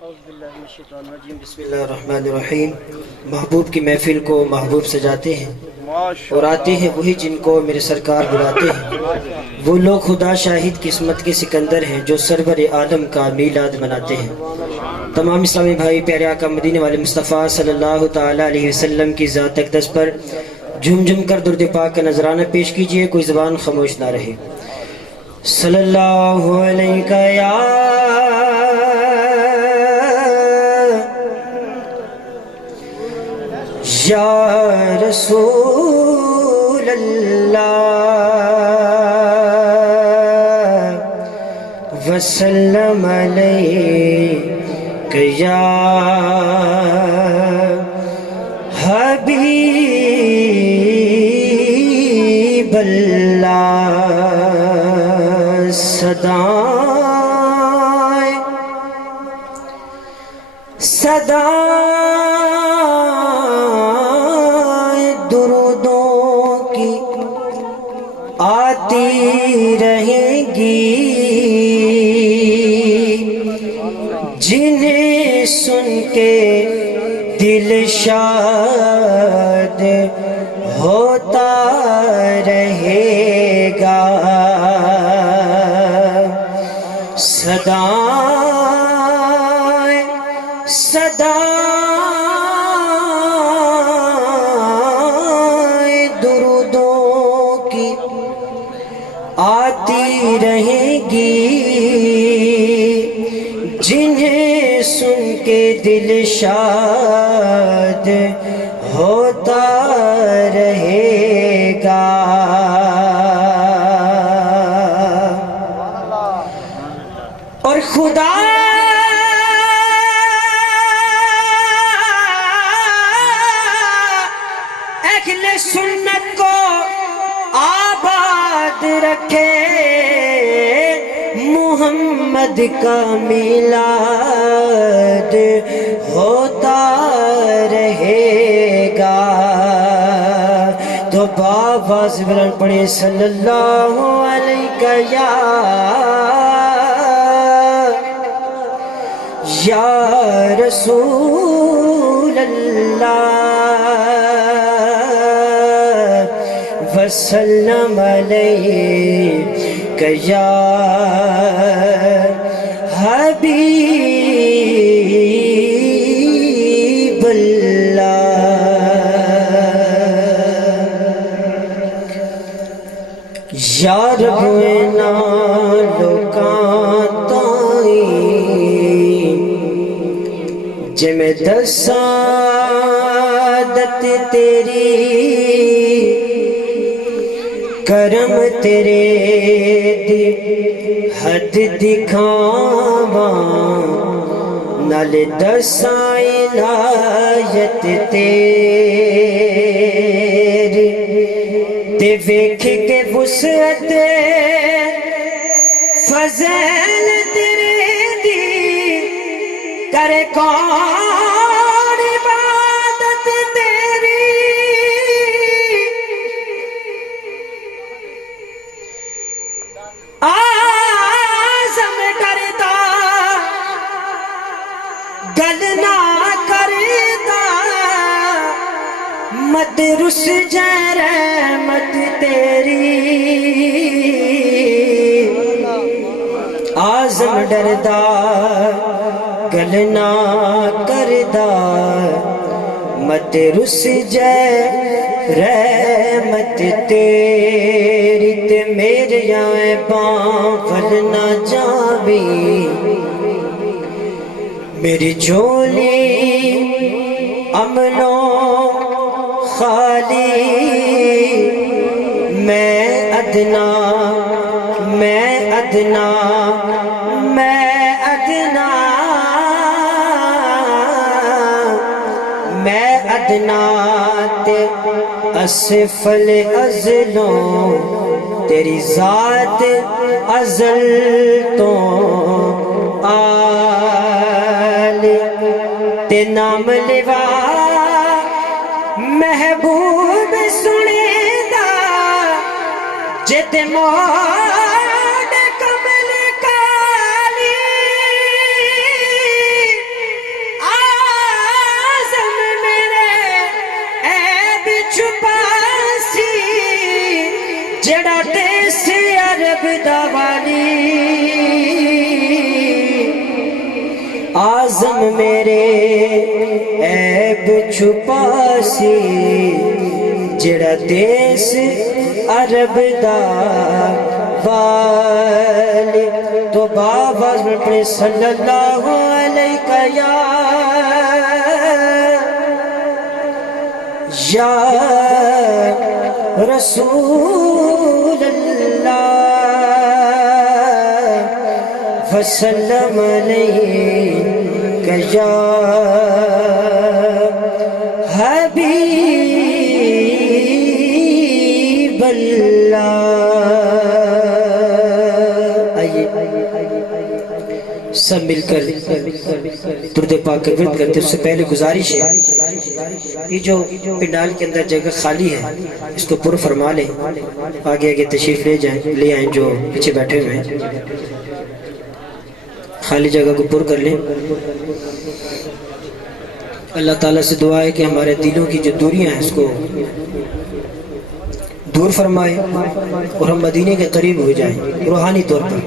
بسم اللہ الرحمن الرحیم۔ محبوب کی محفل کو محبوب سجاتے ہیں اور آتے ہیں وہی جن کو میرے سرکار بلاتے ہیں۔ وہ لوگ خدا شاہد قسمت کے سکندر ہیں جو سرور عالم کا میلاد مناتے ہیں۔ تمام اسلامی بھائی پیارے آقا مدینے والے مصطفیٰ صلی اللہ تعالیٰ علیہ وسلم کی ذات اقدس پر جھم جھم کر درود پاک کا نذرانہ پیش کیجئے، کوئی زبان خاموش نہ رہے۔ صلی اللہ علیہ یا رسول اللہ وسلم علیک یا حبیب اللہ۔ صدائیں درودوں کی آتی رہیں گی، جنہیں سن کے دل شاد ہوتا رہے گا۔ صدائیں درودوں کی آتی رہیں گی، جنہیں سن کے دل شاد ہوتا رہے گا۔ اور خدا اہل سنت کو آباد رکھے، محمد کا میلاد ہوتا رہے گا۔ تو باواز بلند پڑھیں صلی اللہ علیہ یا رسول اللہ وسلم علیک یا حبیب اللہ۔ یا رب جے میں دسادت تیری کرم تیرے دی حد دکھاواں، نالے دساں عنایت تیری، تے ویکھ کے وسعت فضل تیرے دی کرے کون عبادت تیری۔ آزم کرتا گل نہ کرتا، مت رس جائے رحمت تیری۔ آزم ڈردا گل نہ کردا، مت رس جائے رحمت تیری۔ تے میرے آئے پاول نہ جاوی، میری جھولی امنوں خالی، میں ادنا تے اسفل ازلوں، تیری ذات ازل تو آل، تے نام لیوا محبوب سنے دا، جت موڑ کمل کالی، عربدہ والی آزم میرے عیب چھپاسی جڑا دیس عرب دا والی تو باواز میں پڑھے صلی اللہ علیہ یا رسول اللہ وسلم علیہ یا حبیب اللہ. آئیے سب مل کر درود پاک کا ورد کرتے. اس سے پہلے گزارش ہے یہ جو پنڈال کے اندر جگہ خالی ہے اس کو پر فرما لیں. آگے آگے تشریف لے آئیں جو پیچھے بیٹھے ہوئے ہیں. خالی جگہ کو پر کر لیں. اللہ تعالیٰ سے دعا ہے کہ ہمارے دلوں کی جو دوریاں ہیں اس کو دور فرمائے اور ہم مدینے کے قریب ہو جائیں روحانی طور پر.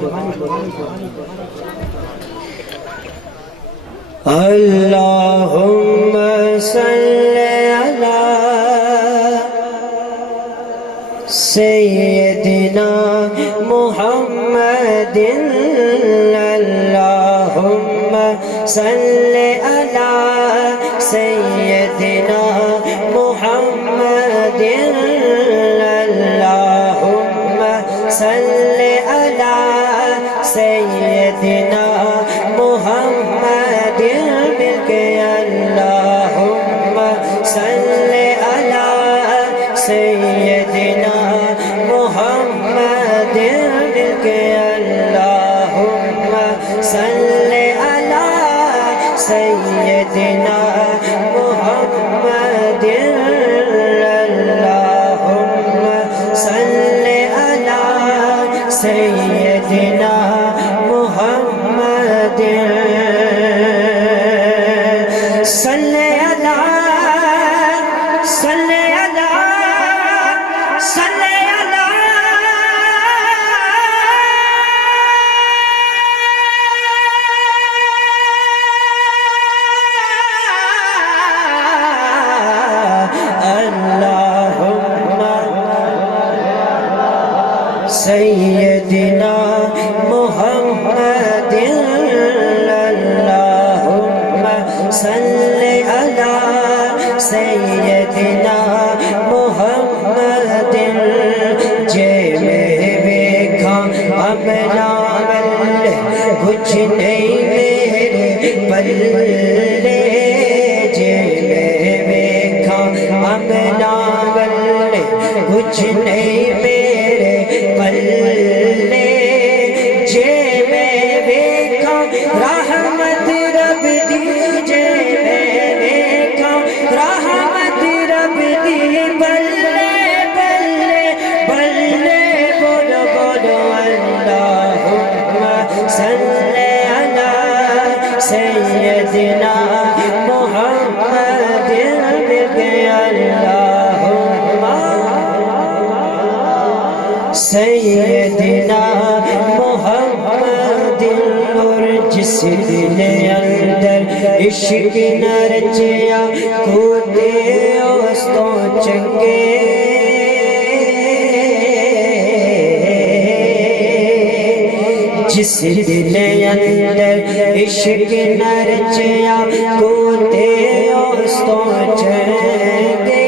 اللہم صلی علی سیدنا محمد. اللہم صلی علی سیدنا محمد. اللہم صلی علی سیدنا محمد. مل کے اللہم صلی علی سیدنا محمد. مل کے اللہم صلی علی سیدنا محمد. اللہم صلی علی سیدنا محمد. صلی علی صلی علی صلی علی اللہم سیدنا محمد. اللہم صلی علی سیدنا محمد. جے میں ویکھا اپنا ول کچھ نہیں میرے پلے. جے میں ویکھا اپنا ول کچھ نہیں میرے پلے. جے میں ویکھا رحمت رب دی. جے میں ویکھا رحمت رب دی. بلے بلے بلے بولو بولو اللہم صلی علی سیدنا محمد. اللہم سیدنا محمد. اور جس دل اندر عشق نہ رچیا کھوتے اس تو چنگے. جس دل اندر عشق نہ رچیا کھوتے اس تو چنگے.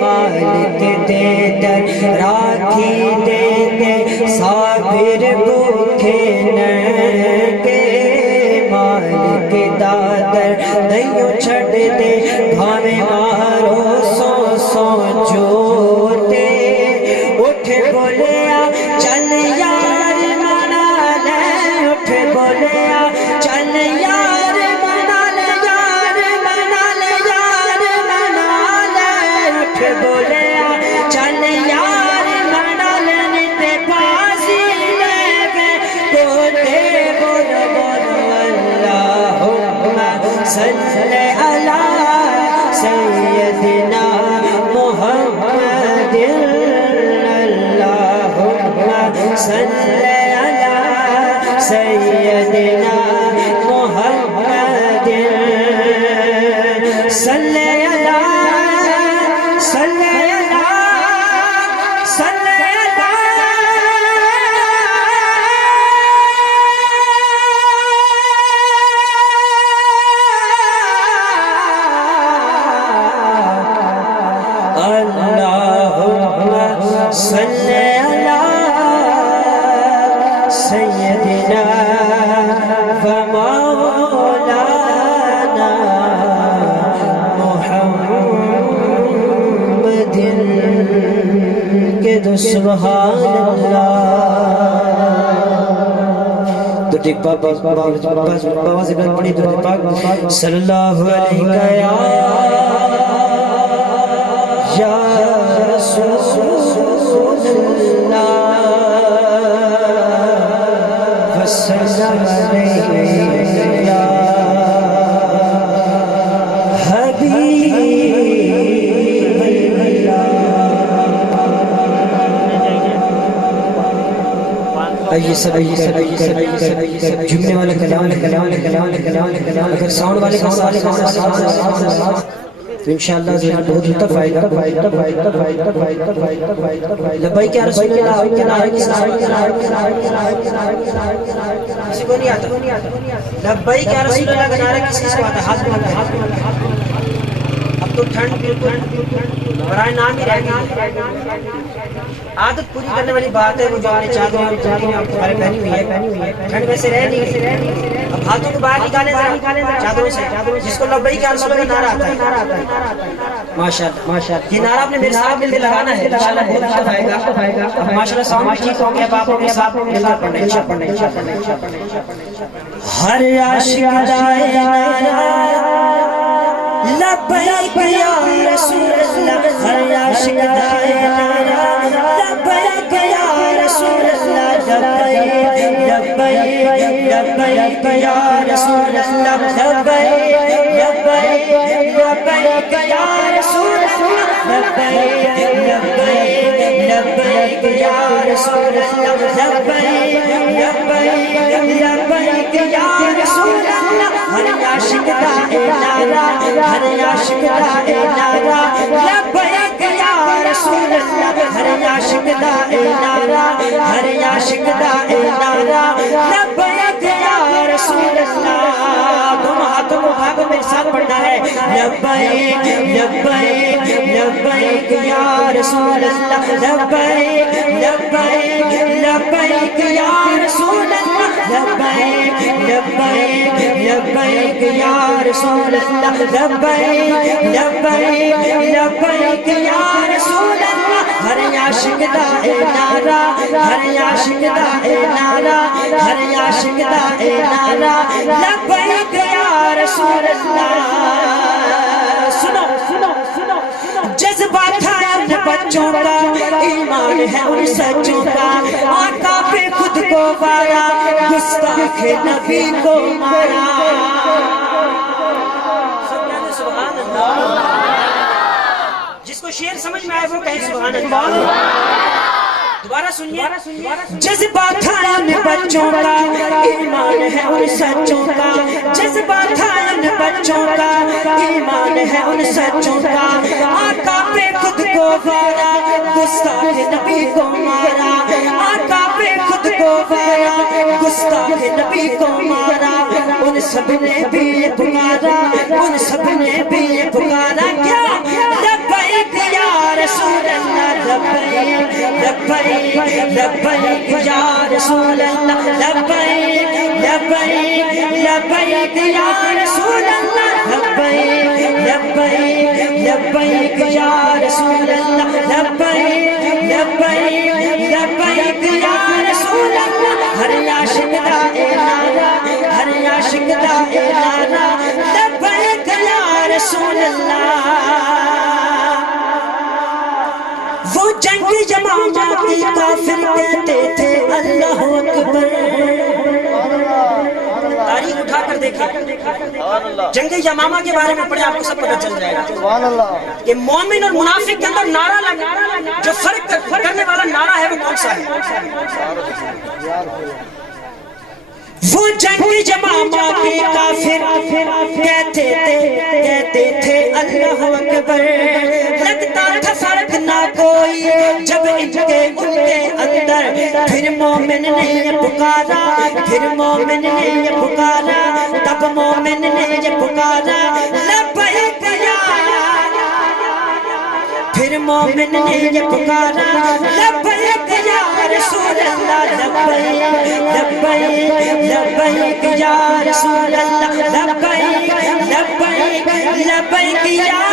مالک دے در راکھی دے دے صابر بھوکے ننگے. مالک دادر نہیں چھڑ دے بھاویں مارو سو سو جوتے. اٹھ بولیا چل یار منا لے. اٹھ بولیا چل یار منا لے. یار منا لے. یار منا لے. اٹھ بولیا چل یار منا لے. نیتے پاسی لے گئے کوتے. بولو بولو اللہم صلی علی سیدنا محمد. اللہم صلی علی سیدنا محمد صلی علی صلی علی صلی صلی علی سیدنا و مولانا محمد کے دو سبحان اللہ درود پاک باواز ابراہیم پڑھی درود پاک صلی اللہ علیہ یا رسول اللہ وسلم علیہ یا حبیب اللہ آئیے سب جمعے والے کلام اگر ساؤنڈ والے تو انشاءاللہ بہت لطف آئے گا لبیک یا رسول اللہ کسی کو نہیں آتا لبیک یا رسول اللہ کا نعرہ کسی کو آتا ہاتھ میں اب تو ٹھنڈ برائے نام ہی رہ گئی عادت پوری کرنے والی بات ہے وہ جو آپ نے چادریں ہمارے پہنی ہوئی ہے ٹھنڈ میں سے رہ نہیں اب ہاتھوں کو باہر نکالیں چادروں سے جس کو لبیک یا رسول اللہ کا نعرہ آتا ہے ماشاءاللہ یہ نعرہ آپ نے میرے ساتھ مل کے لگانا ہے انشاءاللہ بہت اچھا آئے گا ماشاءاللہ ساؤنڈ ٹھیک ہو گیا اب آپ اپنے ساتھ مل کر پڑھنا ہر عاشق دائے نعرہ لبیک یا رسول اللہ ہر عاشق دائے نعرہ لبیک یا رسول اللہ لبیک یا رسول اللہ لبیک یا رسول اللہ لبیک یا رسول اللہ لبیک یا رسول اللہ ہر عاشق دائے نعرہ ہر عاشق دائے نعرہ لبیک یا رسول اللہ ہر عاشق دائے نعرہ ہر عاشق دائے نعرہ لبیک یا رسول اللہ دونوں ہاتھوں کو اٹھا کر میرے ساتھ پڑھنا ہے لبیک لبیک لبیک یا رسول اللہ لبیک لبیک لبیک یا رسول اللہ لبیک لبیک لبیک یا رسول اللہ لبیک لبیک لبیک یا رسول اللہ ہر عاشق دائے نعرہ ہر عاشق دائے نعرہ ہر عاشق دائے نعرہ لبیک یا رسول اللہ سنو جذبہ تھا ان بچوں کا ایمان ہے ان سچوں کا آقا پہ خود کو مارا گستاخ نبی کو مارا سبحان اللہ جس کو شعر سمجھ میں آئے وہ کہے سبحان اللہ دوبارہ سنیے جذبہ تھا ان بچوں کا ایمان ہے ان سچوں کا جذبہ تھا ان بچوں کا ایمان ہے ان سچوں کا آقا پہ خود کو مارا گستاخ نبی کو مارا آقا پہ خود کو مارا گستاخ نبی کو مارا ان سب نے بھی پکارا ان سب نے بھی پکارا کیا لبیک یا رسول اللہ لبیک لبیک لبیک یا رسول اللہ لبیک لبیک لبیک یا رسول اللہ لبیک لبیک لبیک یا رسول اللہ لبیک لبیک لبیک یا رسول اللہ ہر عاشق دائے نعرہ ہر عاشق دائے نعرہ لبیک یا رسول اللہ وہ جنگ یمامہ کی کافر کہتے تھے اللہ اکبر تاریخ اٹھا کر دیکھیں، جنگ یمامہ کے بارے میں پڑھیں، آپ کو سب پتہ چل جائے گا کہ مومن اور منافق کے اندر نعرہ لگا، جو فرق کرنے والا نعرہ ہے وہ کون سا ہے؟ وہ جنگ یمامہ کے کافر کہتے تھے اللہ اکبر، لگتا تھا فرق نہ کوئی جب ان کے اندر، پھر مومن نے یہ پکارا، پھر مومن نے یہ پکارا، تب مومن نے یہ پکارا لبیک یا، پھر مومن نے یہ پکارا لبیک یا رسول اللہ، لبیک لبیک لبیک یا رسول اللہ، لبیک لبیک لبیک یا